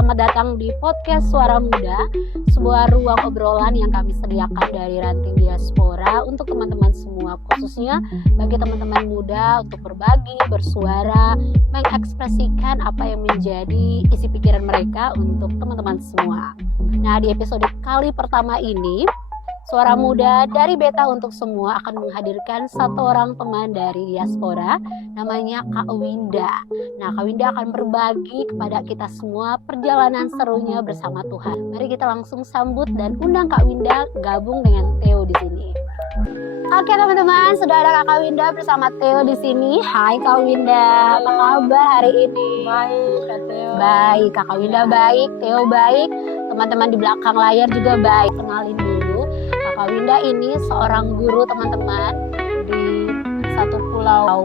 selamat datang di podcast Suara Muda, sebuah ruang obrolan yang kami sediakan dari Ranting Diaspora untuk teman-teman semua, khususnya bagi teman-teman muda untuk berbagi, bersuara, mengekspresikan apa yang menjadi isi pikiran mereka untuk teman-teman semua. Nah, di episode kali pertama ini, Suara Muda dari Beta untuk semua akan menghadirkan satu orang teman dari diaspora, namanya Kak Winda. Nah, Kak Winda akan berbagi kepada kita semua perjalanan serunya bersama Tuhan. Mari kita langsung sambut dan undang Kak Winda gabung dengan Theo di sini. Oke teman-teman, sudah ada Kak Winda bersama Theo di sini. Hai Kak Winda, apa kabar hari ini? Baik, Kak Theo. Baik, Kak Winda baik, Theo baik, teman-teman di belakang layar juga baik. Kenalin dulu, Kak Winda ini seorang guru teman-teman di satu pulau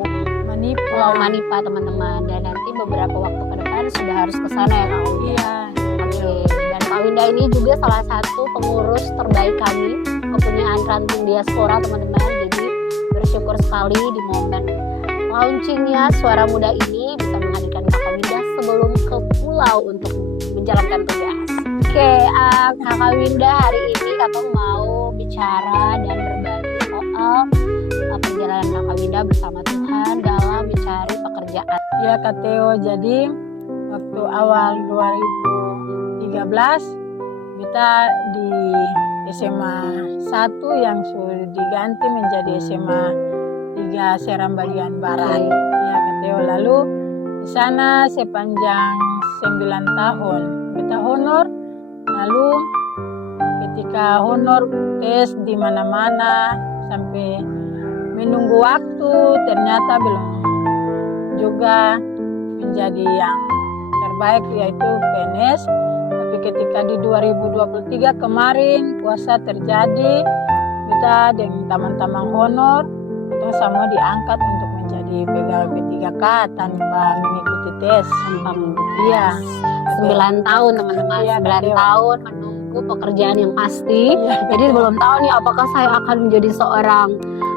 Manipa teman-teman, dan nanti beberapa waktu ke depan sudah harus ke sana ya Kak Winda. Iya. Oke, dan Kak Winda ini juga salah satu pengurus terbaik kami kepunyaan Ranting Diaspora teman-teman. Jadi bersyukur sekali di momen launchingnya Suara Muda ini bisa menghadirkan Kak Winda sebelum ke pulau untuk menjalankan tugas. Oke, Kakak Winda hari ini Kakak mau bicara dan berbagi soal perjalanan Kakak Winda bersama Tuhan dalam mencari pekerjaan. Ya Kak Theo, jadi waktu awal 2013 kita di SMA 1 yang sudah diganti menjadi SMA 3 Seram bagian Barat. Ya Kak Theo, lalu di sana sepanjang 9 tahun kita honor. Lalu ketika honor tes di mana-mana sampai menunggu waktu, ternyata belum juga menjadi yang terbaik yaitu PNS. Tapi ketika di 2023 kemarin puasa terjadi, kita dengan teman-teman honor itu semua diangkat untuk menjadi pegawai P3K tanpa mengikuti tes. Iya. 9 tahun teman-teman, Iya, 9 tahun menunggu pekerjaan yang pasti. Jadi belum tahu nih apakah saya akan menjadi seorang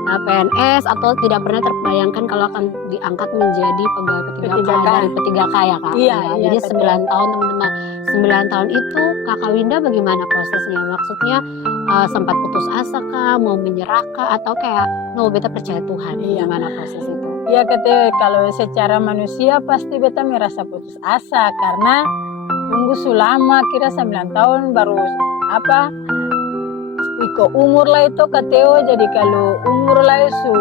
PNS atau tidak pernah terbayangkan kalau akan diangkat menjadi pegawai P3K dari P3K ya Kak. Iya, Jadi betul. 9 tahun teman-teman. 9 tahun itu Kakak Winda bagaimana prosesnya? Maksudnya sempat putus asa kah, mau menyerah kah, atau kayak no beta percaya Tuhan? Iya. Gimana proses itu? Ya Kak, kalau secara manusia pasti beta merasa putus asa karena tunggu selama kira 9 tahun baru iko umur lah itu Kak Theo. Jadi kalau umur lah su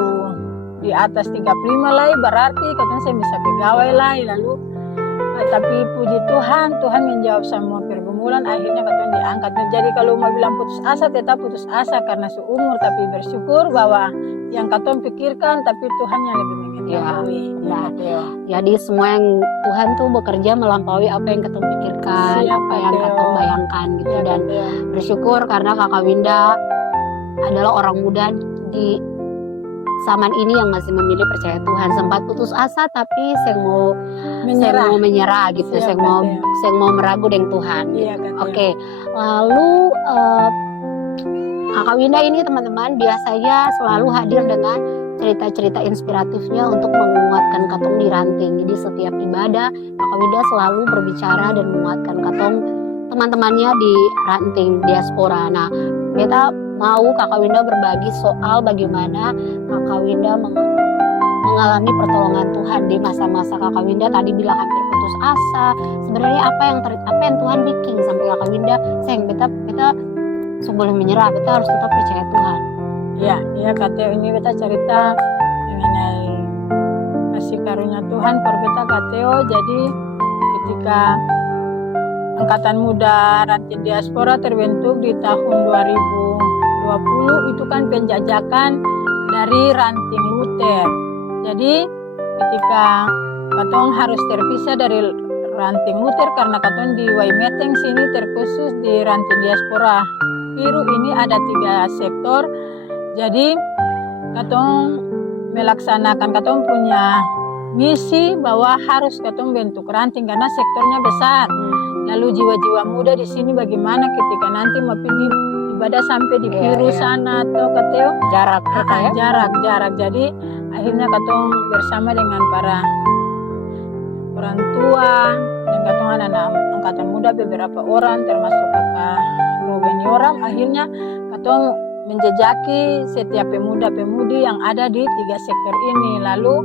di atas 35 lah berarti katanya saya bisa pegawai lah. Lalu tapi puji Tuhan menjawab semua pergumulan, akhirnya katanya diangkat. Jadi kalau mau bilang putus asa, tetap putus asa karena seumur, tapi bersyukur bahwa yang katanya pikirkan tapi Tuhan yang lebih mengetahui. Jadi semua yang Tuhan tuh bekerja melampaui apa yang kita pikirkan, apa yang kita bayangkan gitu. Dan bersyukur karena Kakak Winda adalah orang muda di zaman ini yang masih memilih percaya Tuhan. Sempat putus asa tapi saya mau menyerah gitu. Saya mau meragu dengan Tuhan. Oke. Lalu Kakak Winda ini teman-teman biasanya selalu hadir dengan cerita-cerita inspiratifnya untuk menguatkan katong di Ranting. Jadi setiap ibadah Kakak Winda selalu berbicara dan menguatkan katong teman-temannya di Ranting Diaspora. Nah, beta mau Kakak Winda berbagi soal bagaimana Kakak Winda mengalami pertolongan Tuhan di masa-masa Kakak Winda tadi bilang hampir putus asa. Sebenarnya apa yang Tuhan bikin sampai Kakak Winda sayang beta sebelum menyerah beta harus tetap percaya Tuhan. Ya Kak Theo, ini beta cerita mengenai kasih karunia Tuhan per beta Kak Theo. Jadi ketika Angkatan Muda Ranting Diaspora terbentuk di tahun 2020 itu kan penjajakan dari Ranting Luther. Jadi ketika katong harus terpisah dari Ranting Luther karena katong di Waimeteng sini terkhusus di Ranting Diaspora Biru ini ada 3 sektor. Jadi katong melaksanakan katong punya misi bahwa harus katong bentuk ranting karena sektornya besar. Lalu jiwa-jiwa muda di sini bagaimana ketika nanti mau pergi ibadah sampai di Biru sana atau Kak Theo? Jarak. Jadi akhirnya katong bersama dengan para orang tua dan katong anak-anak angkatan muda beberapa orang termasuk kakak Ruben Yoram, akhirnya katong menjejaki setiap pemuda-pemudi yang ada di 3 sektor ini. Lalu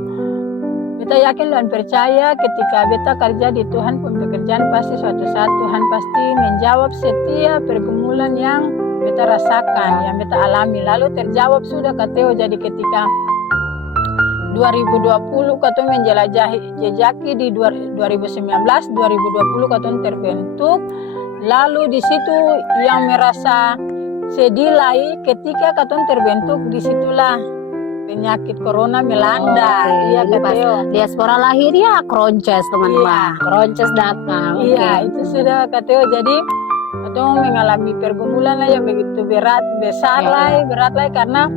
beta yakin dan percaya ketika beta kerja di Tuhan pun pekerjaan, pasti suatu saat Tuhan pasti menjawab setiap pergumulan yang beta rasakan, yang beta alami. Lalu terjawab sudah Kateo. Jadi ketika 2020 katong menjelajahi jejaki di 2019, 2020 katong terbentuk. Lalu di situ yang merasa sedih lagi ketika katong terbentuk, disitulah penyakit corona melanda. Iya Kateo. Diaspora lahirnya Kronces teman-teman. Kronces datang. Iya, itu sudah Kateo. Jadi katong mengalami pergumulan lah yang begitu besar lah karena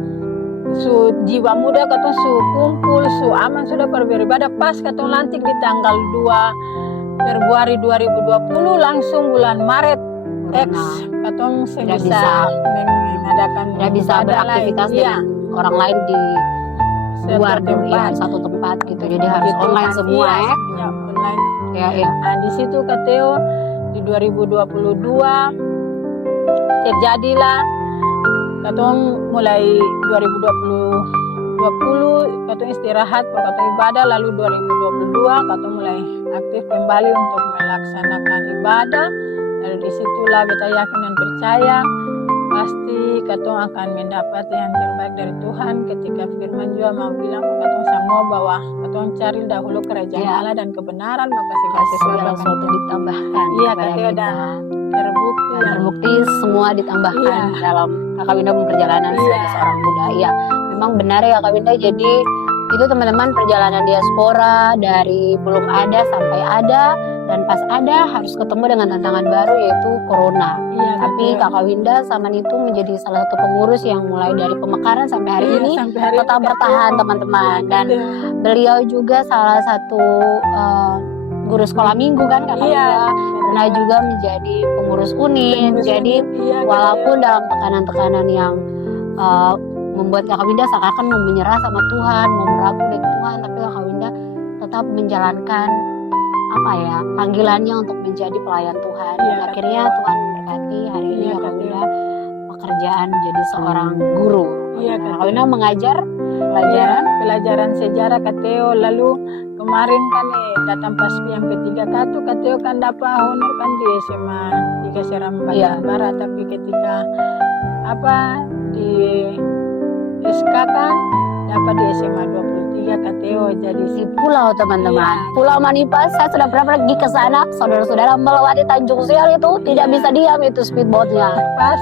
su jiwa muda katong su kumpul, su aman sudah beribadah. Pas katong lantik di tanggal 2 Februari 2020, langsung bulan Maret X katong bisa mengadakan, tidak bisa beraktivitas dengan orang lain di luar satu tempat gitu. Jadi harus online semua ya. Online. Ya. Nah, di situ Kateo di 2022 terjadilah katong mulai 2020 katong istirahat, katong ibadah. Lalu 2022 katong mulai aktif kembali untuk melaksanakan ibadah. Lalu disitulah beta yakin dan percaya pasti katong akan mendapat yang terbaik dari Tuhan ketika firman juga mau bilang ke katong semua bahwa katong cari dahulu kerajaan Allah dan kebenaran, maka segala sesuatu ditambahkan. Iya Kateo, dan terbukti semua ditambahkan dalam Kakak Winda perjalanan sebagai seorang muda. Iya, memang benar ya Kak Winda. Jadi itu teman-teman perjalanan diaspora dari belum ada sampai ada, dan pas ada harus ketemu dengan tantangan baru yaitu corona. Iya, tapi Kakak Winda sama itu menjadi salah satu pengurus yang mulai dari pemekaran sampai hari ini tetap bertahan teman-teman. Dan beliau juga salah satu guru sekolah minggu kan Kakak Winda, pernah juga menjadi pengurus UNIN. Jadi walaupun dalam tekanan-tekanan yang membuat Kakak Winda seakan mau menyerah sama Tuhan, mau meragu dengan Tuhan, tapi Kakak Winda tetap menjalankan panggilannya untuk menjadi pelayan Tuhan. Dan akhirnya Tuhan memberkati hari ini Kakak Winda pekerjaan jadi seorang guru. Kakak Winda mengajar pelajaran sejarah Kateo. Lalu kemarin kan datang pas yang ketiga Kateo kan dapat honor kan di SMA 3 Seram Bagian Barat, tapi ketika di SK kan dapat di SMA 23 Kateo. Jadi di pulau teman-teman, Pulau Manipas, saya sudah pernah pergi ke sana. Saudara-saudara melewati Tanjung Sial itu tidak bisa diam, itu speedboatnya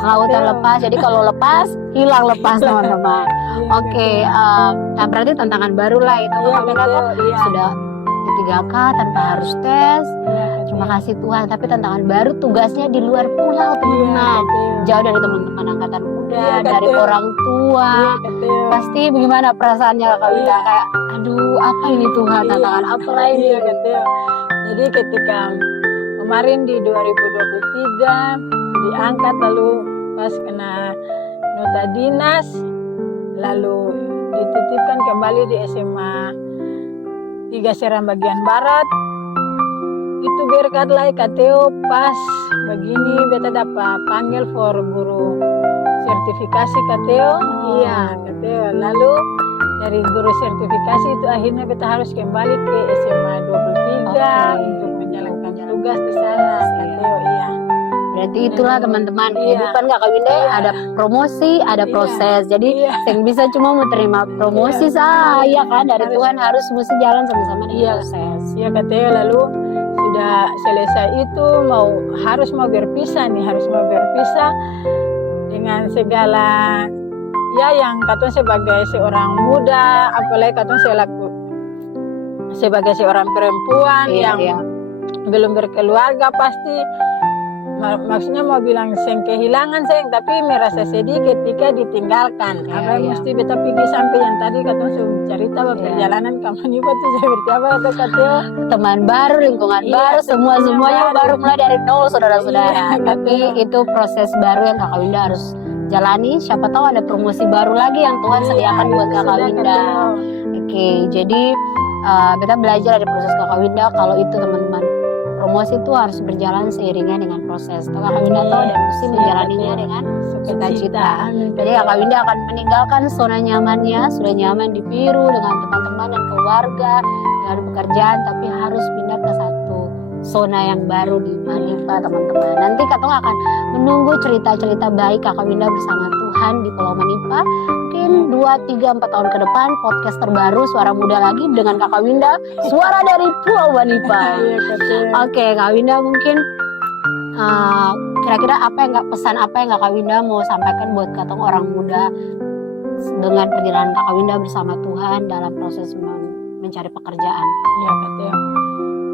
lautan lepas. Jadi kalau lepas hilang lepas teman-teman. Nah berarti tantangan baru lah itu. Sudah di 3K tanpa harus tes. Terima kasih Tuhan. Tapi tantangan baru, tugasnya di luar pulau teman-teman, jauh dari teman-teman angkatan muda, dari orang tua. Pasti bagaimana perasaannya Kakak Winda? Kayak aduh apa ini Tuhan, tantangan apa ini? Jadi ketika kemarin di 2023 diangkat, lalu pas kena nota dinas, lalu dititipkan kembali di SMA 3 Seram Bagian Barat. Itu berkat lah Kateo, pas begini beta dapat panggil for guru sertifikasi Kateo. Kateo. Lalu dari guru sertifikasi itu akhirnya beta harus kembali ke SMA 23 untuk menjalankan tugas di sana Kateo. Berarti itulah teman-teman, kehidupan Kakak Winda ada promosi, ada proses. Jadi yang bisa cuma menerima promosi saya kan dari Tuhan, harus mesti jalan sama-sama dengan proses. Iya Kateo. Lalu sudah selesai itu harus mau berpisah dengan segala yang katong sebagai seorang muda, apalagi katong sebagai seorang perempuan yang belum berkeluarga, pasti maksudnya mau bilang kehilangan tapi merasa sedih ketika ditinggalkan. Mesti beta pergi sampai yang tadi katong cerita perjalanan ke Manipas itu seperti apa atau Kateo, teman baru, lingkungan baru, semuanya baru mulai dari nol saudara-saudara. Tapi itu proses baru yang Kakak Winda harus jalani. Siapa tahu ada promosi baru lagi yang Tuhan sediakan buat Kakak Winda. Jadi beta belajar dari proses Kakak Winda kalau itu teman-teman, promosi itu harus berjalan seiringan dengan proses. Kak Winda tahu dan mesti menjalaninya dengan sukacita. Jadi Kak Winda akan meninggalkan zona nyamannya, sudah nyaman di Biru dengan teman-teman dan keluarga, dengan pekerjaan, tapi harus pindah ke satu zona yang baru di Manipa, teman-teman. Nanti Katong akan menunggu cerita-cerita baik Kakak Winda bersama Tuhan di Pulau Manipa. Mungkin 2, 3, 4 tahun ke depan podcast terbaru Suara Muda lagi dengan Kakak Winda, suara dari Pulau Manipa. Oke, Kak Winda mungkin kira-kira pesan apa yang Kakak Winda mau sampaikan buat Katong orang muda dengan perjalanan Kakak Winda bersama Tuhan dalam proses mencari pekerjaan? Ya Kateo.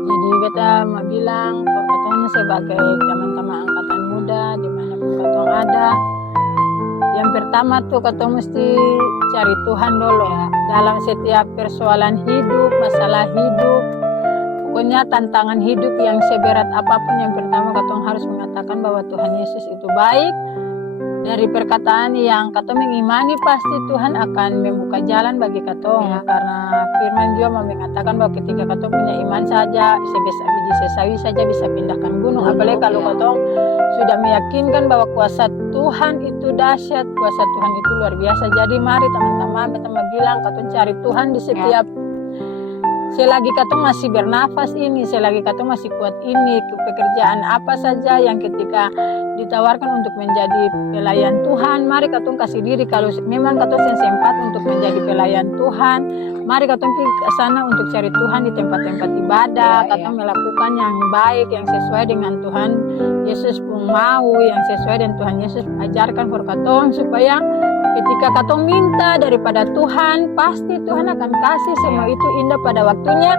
Jadi kita mau bilang Katong sebagai teman-teman angkatan muda dimanapun Katong ada, yang pertama tuh Katong mesti cari Tuhan dulu ya dalam setiap persoalan hidup, masalah hidup, pokoknya tantangan hidup yang seberat apapun. Yang pertama Katong harus mengatakan bahwa Tuhan Yesus itu baik. Dari perkataan yang Katong mengimani, pasti Tuhan akan membuka jalan bagi Katong ya. Karena firman juga mengatakan bahwa ketika Katong punya iman saja, biji sesawi saja bisa pindahkan gunung. Apalagi kalau Katong sudah meyakinkan bahwa kuasa Tuhan itu dahsyat, kuasa Tuhan itu luar biasa. Jadi mari teman-teman, kita bilang Katong cari Tuhan di setiap selagi Katong masih bernafas ini, selagi Katong masih kuat ini, pekerjaan apa saja yang ketika ditawarkan untuk menjadi pelayan Tuhan, mari Katong kasih diri. Kalau memang Katong sempat untuk menjadi pelayan Tuhan, mari Katong pergi ke sana untuk cari Tuhan di tempat-tempat ibadah. Katong melakukan yang baik, yang sesuai dengan Tuhan Yesus pun mau, yang sesuai dengan Tuhan Yesus ajarkan for Katong, supaya ketika Katong minta daripada Tuhan, pasti Tuhan akan kasih semua itu indah pada waktunya.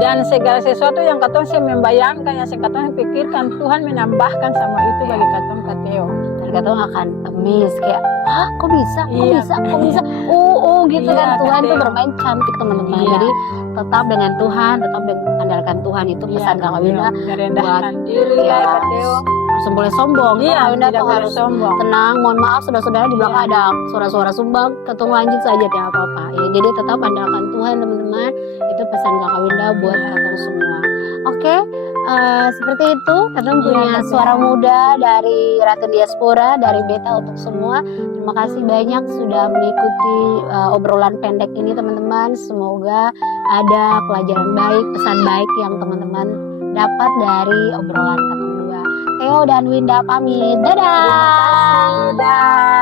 Dan segala sesuatu yang Katong membayangkan, yang Katong pikirkan, Tuhan menambahkan sama itu bagi Katong Kateo. Dan Katong akan amazed kayak, kok bisa gitu kan. Tuhan itu bermain cantik teman-teman. Jadi tetap dengan Tuhan, tetap andalkan Tuhan, itu pesan Kak Winda. Merendahkan diri ya Kateo. Harus boleh sombong. Iya, Kak Winda harus sombong. Tenang, mohon maaf saudara-saudara di belakang ada suara-suara sumbang. Katong lanjut saja tidak apa-apa. Ya, jadi tetap andalkan Tuhan teman-teman. Itu pesan Kak Winda buat Katong semua. Oke, seperti itu Katong punya suara muda dari Ratu Diaspora, dari Beta untuk semua. Terima kasih banyak sudah mengikuti obrolan pendek ini teman-teman. Semoga ada pelajaran baik, pesan baik yang teman-teman dapat dari obrolan Katong. Theo dan Winda pamit. Dadah. Terima kasih. Dadah.